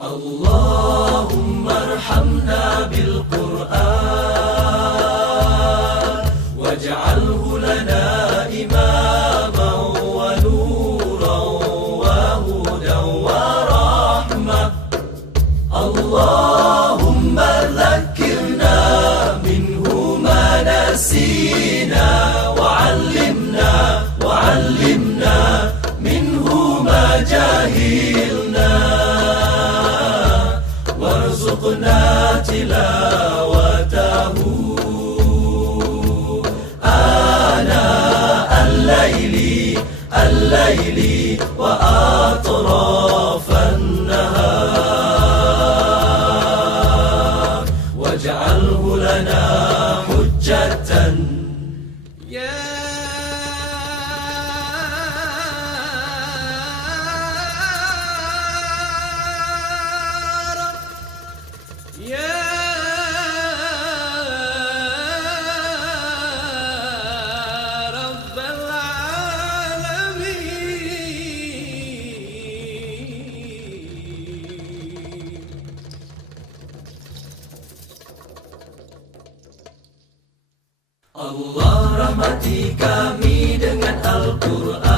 Allahumma arhamna bil Qur'an waj'alhu lana imaman wa nuran wa hudan wa rahmah. Allahumma dhakkirna minhu ma nasina wa'allimna minhu ma jahilna warzuqna tilawatahu ana al-layli wa atrafan nahar waj'alhu lana hujjatan ya Rabbal Alamin. Allah rahmati kami dengan Al-Quran.